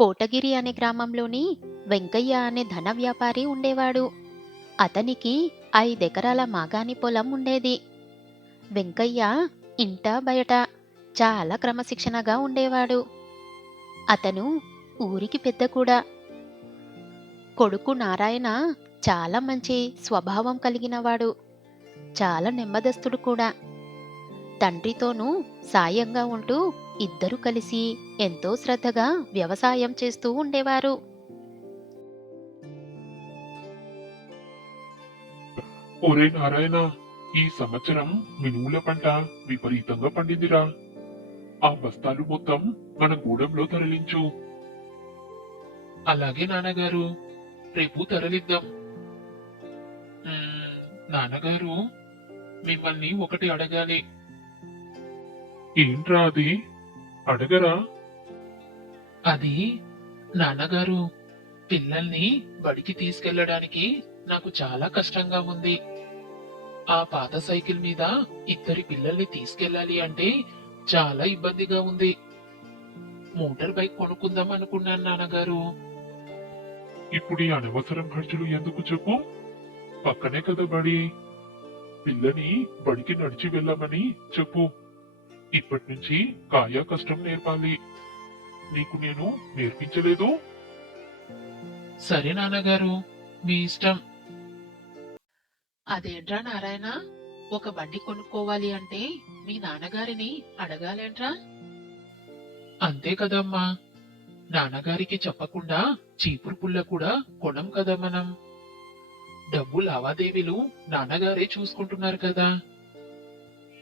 కోటగిరి అనే గ్రామంలోని వెంకయ్య అనే ధన వ్యాపారి ఉండేవాడు. అతనికి 5 ఎకరాల మాగాణి పొలం ఉండేది. వెంకయ్య ఇంట బయట చాలా క్రమశిక్షణగా ఉండేవాడు. అతను ఊరికి పెద్ద కూడా. కొడుకు నారాయణ చాలా మంచి స్వభావం కలిగినవాడు. చాలా నెమ్మదస్తుడు కూడా. తండ్రితోనూ సాయంగా ఉంటూ ఇద్దరు కలిసి ఎంతో శ్రద్ధగా వ్యవసాయం చేస్తూ ఉండేవారు. ఒరే నారాయణ, ఈ సంవత్సరం మినుముల పంట విపరీతంగా పండిందిరా. ఆ బస్తాలు మొత్తం మన గూడెంలో తరలించు. అలాగే నాన్నగారు, రేపు తరలిద్దాం. మ్మ్, నాన్నగారు, మిమ్మల్ని ఒకటి అడగాలి. ఏంట్రా అది? అడగరా. అది నాన్నగారు, పిల్లల్ని బడికి తీసుకెళ్ళడానికి నాకు చాలా కష్టంగా ఉంది. ఆ పాత సైకిల్ మీద ఇద్దరి పిల్లల్ని తీసుకెళ్ళాలి అంటే చాలా ఇబ్బందిగా ఉంది. మోటార్ బైక్ కొనుక్కుందాం అనుకున్నాను నాన్నగారు. ఇప్పుడు ఈ అనవసరం ఖర్చులు ఎందుకు చెప్పు? పక్కనే కదా బడి. పిల్లని బడికి నడిచి వెళ్ళమని చెప్పు. ఇప్పటి నుంచి కాయా కష్టం నేర్పాలి. నీకు నేను నేర్పించలేదు? సరే నాన్నగారు, మీ ఇష్టం. అదేంట్రా నారాయణ, ఒక బండి కొనుక్కోవాలి అంటే మీ నాన్నగారిని అడగాలేంట్రా? అంతే కదమ్మా, నాన్నగారికి చెప్పకుండా చీపురు పుల్ల కూడా కొనం కదా మనం. డబ్బు లావాదేవీలు నాన్నగారే చూసుకుంటున్నారు కదా.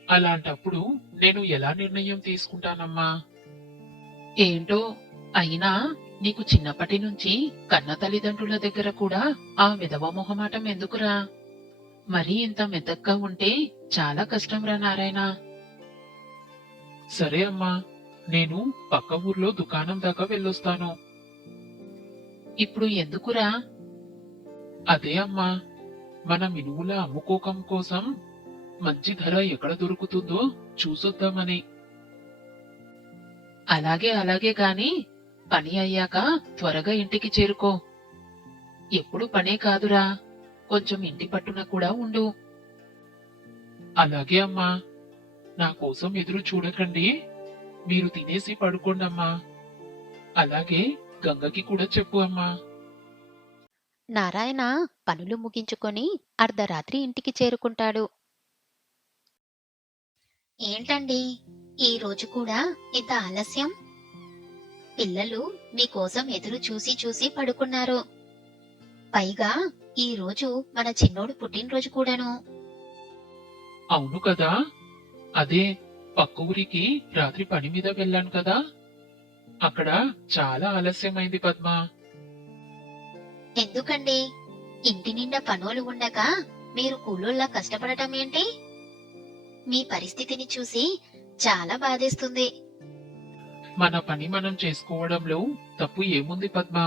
అలాంటప్పుడు నేను ఎలా నిర్ణయం తీసుకుంటానమ్మా? ఏంటో, అయినా నీకు చిన్నప్పటి నుంచి కన్న తల్లిదండ్రుల దగ్గర కూడా ఆ విధవ మొహమాటం ఎందుకురా? మరీ ఇంత మెతగ్గా ఉంటే చాలా కష్టంరా నారాయణ. సరే అమ్మా, నేను పక్క ఊర్లో దుకాణం దాకా వెళ్ళొస్తాను. ఇప్పుడు ఎందుకురా? అదే అమ్మా, మన మినుముల అమ్ముకోకం కోసం మంచి ధర ఎక్కడ దొరుకుతుందో చూసొద్దామని. అలాగే అలాగే గాని పని అయ్యాక త్వరగా ఇంటికి చేరుకో. ఎప్పుడు పనే కాదురా, కొంచెం ఇంటి పట్టున కూడా ఉండు. అలాగే అమ్మా, నా కోసం ఎదురు చూడకండి. మీరు తినేసి పడుకోండమ్మా. అలాగే గంగకి కూడా చెప్పు అమ్మా. నారాయణ పనులు ముగించుకొని అర్ధరాత్రి ఇంటికి చేరుకుంటాడు. ఏంటండి, ఈ రోజు కూడా ఇంత ఆలస్యం? పిల్లలు మీకోసం ఎదురు చూసి చూసి పడుకున్నారు. పైగా ఈ రోజు మన చిన్నోడు పుట్టినరోజు కూడాను. అవును కదా, అదే పక్క ఊరికి రాత్రి పని మీద వెళ్ళాను కదా. అక్కడ చాలా ఆలస్యమైంది పద్మ. ఎందుకండి, ఇంటి నిండా పనులు ఉండగా మీరు కూలోళ్ళ కష్టపడటం ఏంటి? మీ పరిస్థితిని చూసి చాలా బాధేస్తుంది. మన పని మనం చేసుకోవడంలో తప్పు ఏముంది పద్మ?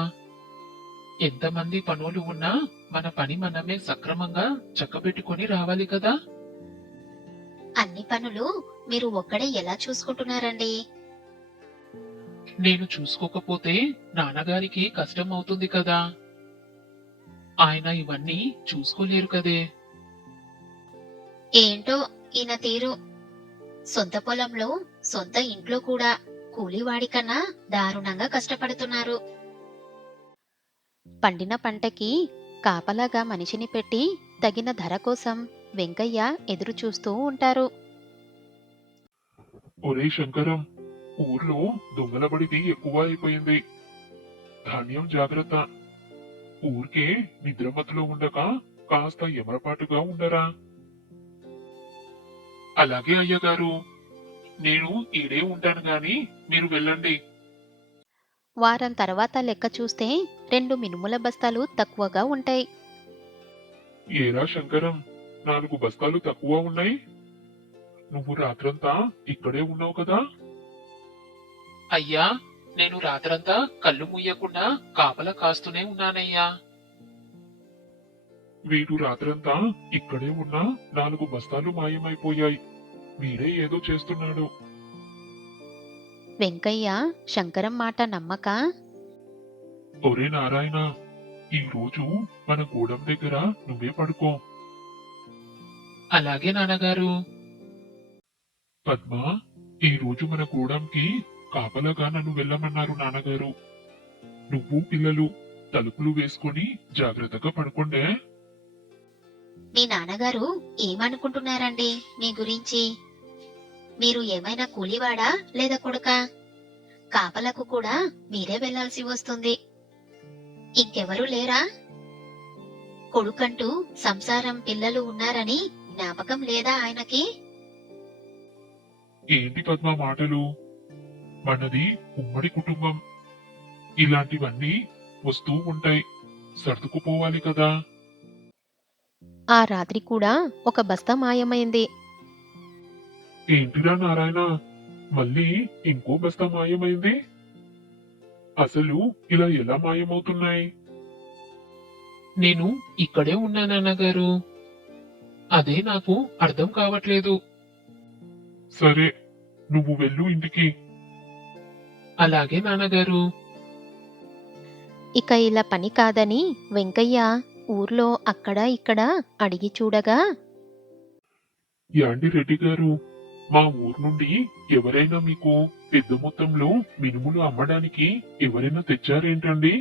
ఎంతమంది పనులు ఉన్నా మన పని మనమే సక్రమంగా చక్కబెట్టుకొని రావాలి కదా. అన్ని పనులు మీరు ఒక్కడే ఎలా చూసుకుంటున్నారండి? నేను చూసుకోకపోతే నాన్నగారికి కష్టం అవుతుంది కదా. ఆయన ఇవన్నీ చూసుకోలేరు కదే. ఏంటో ఈయన తీరు. సొంత పొలంలో, సొంత ఇంట్లో కూడా కూలివాడి కన్నా దారుణంగా కష్టపడుతున్నారు. పండిన పంటకి కాపలాగా మనిషిని పెట్టి తగిన ధర కోసం వెంకయ్య ఎదురు చూస్తూ ఉంటారు. ఒరే శంకరం, ఊర్లో దొంగల బడిది ఎక్కువ అయిపోయింది. ధాన్యం జాగ్రత్త. ఊరికే నిద్రమత్తులో ఉండక కాస్త ఎమరపాటుగా ఉండరా. అలాగే అయ్యగారు, నేను ఈడే ఉంటాను గాని మీరు వెళ్ళండి. వారం తర్వాత లెక్క చూస్తే 2 మినుముల బస్తాలు తక్కువగా ఉంటాయి. ఏరా శంకరం, 4 బస్తాలు తక్కువ ఉన్నాయి. నువ్వు రాత్రంతా ఇక్కడే ఉన్నావు కదా. అయ్యా, నేను రాత్రంతా కళ్ళు మూయకుండా కాపలా కాస్తూనే ఉన్నానయ్యా. వీడు రాత్రంతా ఇక్కడే ఉన్నా 4 బస్తాలు మాయమైపోయాయి. వీడే ఏదో చేస్తున్నాడు. వెంకయ్య శంకరం మాట నమ్మక, ఒరే నారాయణ, ఈ రోజు మన గూడెం దగ్గర నువ్వే పడుకో. అలాగే నాన్నగారు. పద్మ, ఈ రోజు మన గూడెంకి కాపలాగా నన్ను వెళ్ళమన్నారు నాన్నగారు. నువ్వు పిల్లలు తలుపులు వేసుకొని జాగ్రత్తగా పడుకోండే. మీ నాన్నగారు ఏమనుకుంటున్నారండి మీ గురించి? మీరు ఏమైనా కూలివాడా లేదా కొడుకా? కాపలకు కూడా మీరే వెళ్ళాల్సి వస్తుంది. ఇంకెవరూ లేరా? కొడుకంటూ సంసారం పిల్లలు ఉన్నారని జ్ఞాపకం లేదా ఆయనకి? ఏంటి పద్మ మాటలు? మనది ఉమ్మడి కుటుంబం. ఇలాంటివన్నీ వస్తూ ఉంటాయి, సర్దుకుపోవాలి కదా. ఆ రాత్రి కూడా ఒక బస్తా మాయమైంది. ఏంటిరా నారాయణ, మళ్ళీ ఇంకో బస్తా మాయమైంది? అసలు ఇలా ఎలా మాయమవుతున్నాయి? నేను ఇక్కడే ఉన్నా నాన్నగారు. అదే నాకు అర్థం కావట్లేదు. సరే, నువ్వు వెళ్ళు ఇంటికి. అలాగే నాన్నగారు. ఇక ఇలా పని కాదని వెంకయ్య ఊర్లో అక్కడ ఇక్కడ అడిగి చూడగా యాండి రెడ్డి గారు, మా ఊరు నుండి ఎవరైనా మీకు పెద్ద మొత్తంలో మినుములు అమ్మడానికి ఎవరైనా తెచ్చారేంటండి?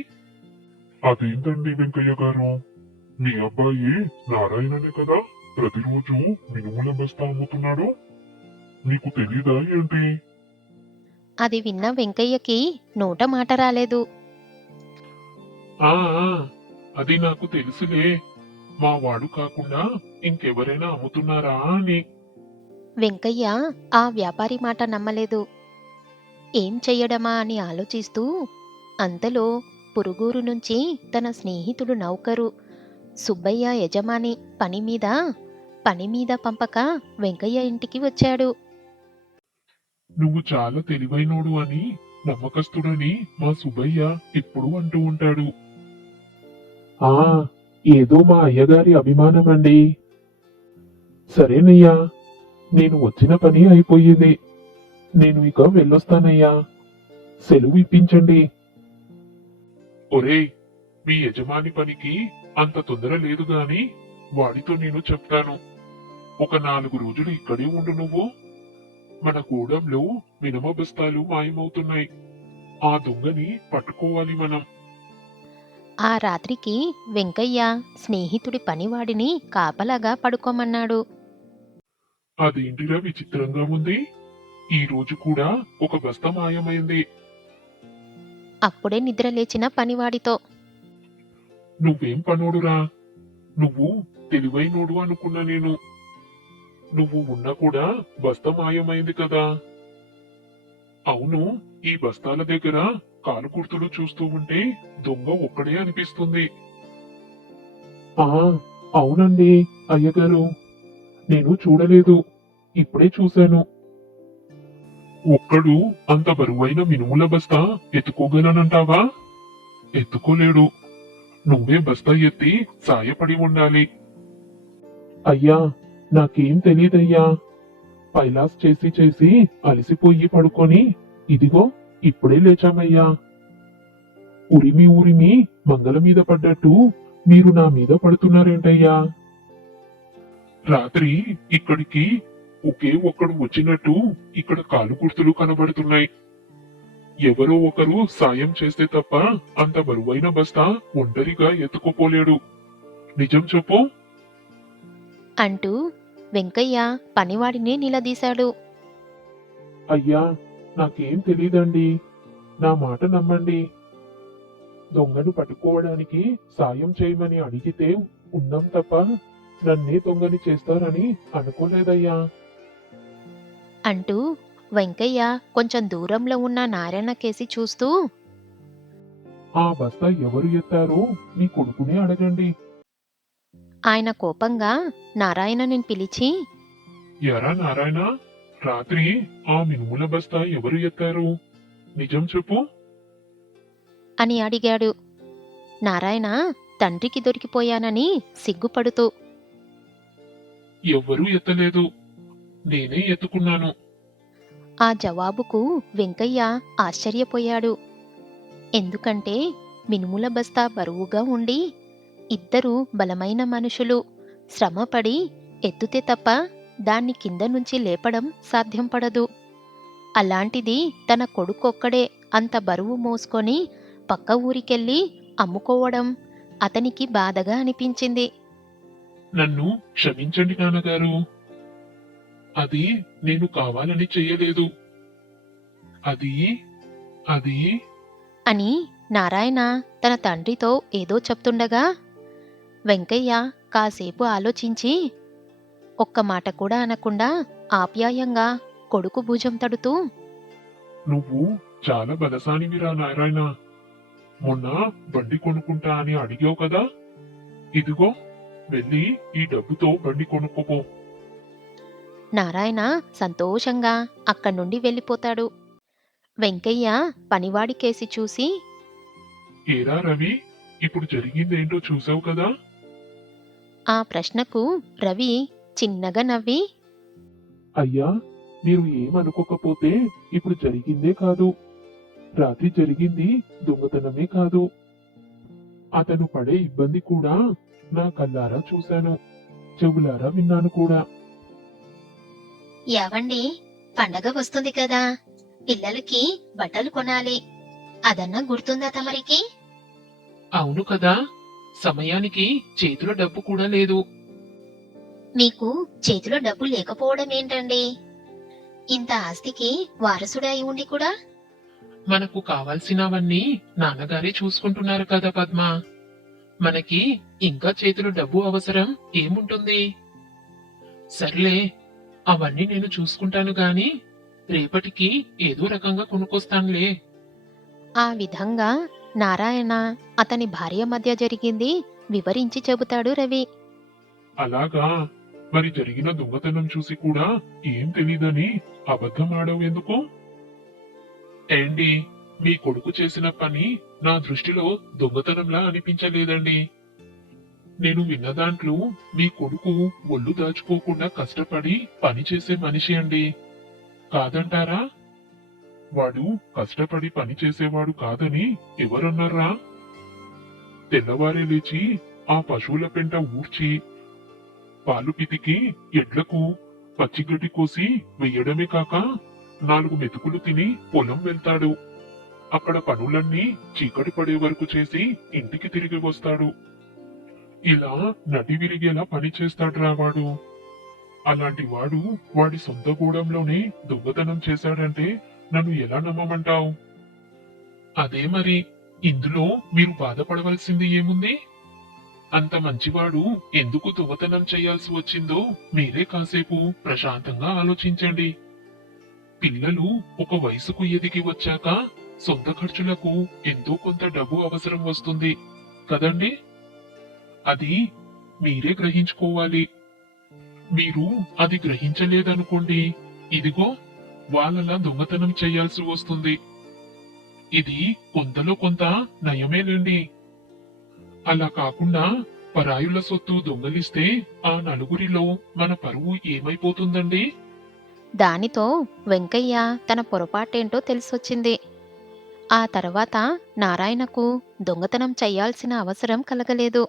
అదేంటండి వెంకయ్య గారు, మీ అబ్బాయి నారాయణనే కదా ప్రతిరోజు మినుముల బస్తా అమ్ముతున్నాడు. మీకు తెలీదా ఏంటి? అది విన్న వెంకయ్యకి నోట మాట రాలేదు. ఆ ఆ, అది నాకు తెలుసులే. మా వాడు కాకుండా ఇంకెవరైనా అమ్ముతున్నారా అని. వెంకయ్య ఆ వ్యాపారి మాట నమ్మలేదు. ఏం చెయ్యడమా అని ఆలోచిస్తూ అంతలో పురుగూరు నుంచి తన స్నేహితుడు నౌకరు సుబ్బయ్య యజమాని పని మీద పంపక వెంకయ్య ఇంటికి వచ్చాడు. నువ్వు చాలా తెలివైనోడు అని, నమ్మకస్తుడని మా సుబ్బయ్య ఎప్పుడూ అంటూ ఉంటాడు. ఆ ఏదో మా అయ్యగారి అభిమానమండి. సరేనయ్యా, నేను వచ్చిన పని అయిపోయింది. నేను ఇక వెళ్ళొస్తానయ్యా. సెలవు ఇప్పించండి. ఒరేయ్, మీ యజమాని పనికి అంత తొందర లేదు గాని వాడితో నేను చెప్తాను. ఒక 4 రోజులు ఇక్కడే ఉండు నువ్వు. మన గూడెంలో మినమ బస్తాలు మాయమవుతున్నాయి. ఆ దొంగని పట్టుకోవాలి మనం. ఆ రాత్రికి వెంకయ్య స్నేహితుడి పనివాడిని కాపలాగా పడుకోమన్నాడు. అదేంటిరా విచిత్రంగా ఉంది, ఈ రోజు కూడా ఒక బస్తా మాయమైంది. అప్పుడే నిద్రలేచిన పనివాడితో, నువ్వేం పనోడురా, నువ్వు తెలివైనోడు అనుకున్నా నేను. నువ్వు ఉన్నా కూడా బస్తా మాయమైంది కదా. అవును, ఈ బస్తాల దగ్గర కాలు గుర్తులు చూస్తూ ఉంటే దొంగ ఒక్కడే అనిపిస్తుంది. ఆ అవునండి అయ్యగారు, నేను చూడలేదు, ఇప్పుడే చూశాను. ఒక్కడు అంత బరువైన మినుముల బస్తా ఎత్తుకోగలనంటావా? ఎత్తుకోలేడు. నువ్వే బస్తా ఎత్తి సాయపడి ఉండాలి. అయ్యా, నాకేం తెలీదయ్యా. పైలాస్ చేసి చేసి అలసిపోయి పడుకొని ఇదిగో ఇప్పుడే లేచామయ్యా. ఉరిమి ఉరిమి మంగళ మీద పడ్డట్టు మీరు నా మీద పడుతున్నారేంటయ్యా? రాత్రి ఇక్కడికి ఒకే ఒక్కడు వచ్చినట్టు ఇక్కడ కాలు గుర్తులు కనబడుతున్నాయి. ఎవరో ఒకరు సాయం చేస్తే తప్ప అంత బరువైన బస్తా ఒంటరిగా ఎత్తుకుపోలేడు. నిజం చెప్పు. అంటూ వెంకయ్య పనివాడిని నిలదీశాడు. అయ్యా, నాకేం తెలీదండి, నా మాట నమ్మండి. దొంగను పట్టుకోవడానికి సాయం చేయమని అడిగితే ఉన్నాం తప్ప నన్నే దొంగని చేస్తారని అనుకోలేదయ్యా. అంటూ వెంకయ్య కొంచెం దూరంలో ఉన్న నారాయణ కేసి చూస్తూ, ఆ బస్తా ఎవరు ఎత్తారో మీ కొడుకునే అడగండి. ఆయన కోపంగా నారాయణని పిలిచి, ఎరా నారాయణ, రాత్రి ఆ మినుముల బస్తా ఎవరు ఎత్తారు? నిజం చెప్పు. అని అడిగాడు. నారాయణ తండ్రికి దొరికిపోయానని సిగ్గుపడుతూ, ఎవ్వరూ ఎత్తలేదు, నేనే ఎత్తుకున్నాను. ఆ జవాబుకు వెంకయ్య ఆశ్చర్యపోయాడు. ఎందుకంటే మినుముల బస్తా బరువుగా ఉండి ఇద్దరు బలమైన మనుషులు శ్రమపడి ఎత్తుతే తప్ప దాన్ని కింద నుంచి లేపడం సాధ్యం పడదు. అలాంటిది తన కొడుకొక్కడే అంత బరువు మోసుకొని పక్క ఊరికెళ్ళి అమ్ముకోవడం అతనికి బాధగా అనిపించింది. నన్ను క్షమించండి నాన్నగారు. అది నేను కావాలని చెయ్యలేదు. అది అది అని నారాయణ తన తండ్రితో ఏదో చెప్తుండగా వెంకయ్య కాసేపు ఆలోచించి ఒక్క మాట కూడా అనకుండా ఆప్యాయంగా కొడుకు భుజం తడుతూ, నువ్వు చాలా బలశానివిరా నారాయణ. మొన్న బండి కొనుక్కుంటా అని అడిగావు కదా, ఇదిగో వెళ్ళి ఈ డబ్బుతో బండి కొనుక్కోపో. నారాయణ సంతోషంగా అక్కడి నుండి వెళ్ళిపోతాడు. వెంకయ్య పనివాడికేసి చూసి, ఏరా రవి, ఇప్పుడు జరిగిందేంటో చూసావు కదా. ఆ ప్రశ్నకు రవి చిన్నగా నవ్వి, అయ్యా, మీరు ఏమనుకోకపోతే ఇప్పుడు జరిగిందే కాదు. రాత్రి జరిగింది దొంగతనమే కాదు. అతను పడే ఇబ్బంది కూడా నా కళ్ళారా చూశాను, చెవులారా విన్నాను కూడా. యావండి, పండగ వస్తుంది కదా, పిల్లలకి బట్టలు కొనాలి. అదన్నా గుర్తుందా తమరికి? అవును కదా, సమయానికి చేతిలో డబ్బు కూడా లేదు. మీకు చేతిలో డబ్బు లేకపోవడం ఏంటండి? ఇంత ఆస్తికి వారసుడై ఉండి కూడా. మనకు కావాల్సినవన్నీ నాన్నగారే చూసుకుంటున్నారు కదా పద్మ. మనకి ఇంకా చేతిలో డబ్బు అవసరం ఏముంటుంది? సర్లే, అవన్నీ నేను చూసుకుంటాను గాని రేపటికి ఏదో రకంగా కొనుక్కొస్తానులే. ఆ విధంగా నారాయణ అతని భార్య మధ్య జరిగింది వివరించి చెబుతాడు రవి. అలాగా, మరి జరిగిన దొంగతనం చూసి కూడా ఏం తెలీదని అబద్ధం ఆడవు ఎందుకు? ఏంటి, మీ కొడుకు చేసిన పని నా దృష్టిలో దొంగతనంలా అనిపించలేదండి. నేను విన్న దాంట్లో మీ కొడుకు ఒళ్ళు దాచుకోకుండా కష్టపడి పని చేసే మనిషి అండి, కాదంటారా? వాడు కష్టపడి పని చేసేవాడు కాదని ఎవరన్నారా? తెల్లవారే లేచి ఆ పశువుల పెంట ఊడ్చి పాలు పితికి ఎడ్లకు పచ్చిగడ్డి కోసి వెయ్యడమే కాక 4 మెతుకులు తిని పొలం వెళ్తాడు. అక్కడ పనులన్నీ చీకటి పడే వరకు చేసి ఇంటికి తిరిగి వస్తాడు. ఇలా నటి విరిగేలా పని చేస్తాడురా వాడు. అలాంటి వాడు వాడి సొంత గూడెంలోనే దొంగతనం చేశాడంటే నన్ను ఎలా నమ్మమంటావు? అదే మరి, ఇందులో మీరు బాధపడవలసింది ఏముంది? అంత మంచివాడు ఎందుకు దొంగతనం చేయాల్సి వచ్చిందో మీరే కాసేపు ప్రశాంతంగా ఆలోచించండి. పిల్లలు ఒక వయసుకు ఎదిగి వచ్చాక సొంత ఖర్చులకు ఎంతో కొంత డబ్బు అవసరం వస్తుంది కదండి. అది మీరే గ్రహించుకోవాలి. మీరు అది గ్రహించలేదనుకోండి, ఇదిగో వాళ్ళలా దొంగతనం చేయాల్సి వస్తుంది. ఇది కొంతలో కొంత నయమేనండి. అలా కాకుండా పరాయుల సొత్తు దొంగలిస్తే ఆ నలుగురిలో మన పరువు ఏమైపోతుందండి? దానితో వెంకయ్య తన పొరపాటేంటో తెలిసొచ్చింది. ఆ తర్వాత నారాయణకు దొంగతనం చెయ్యాల్సిన అవసరం కలగలేదు.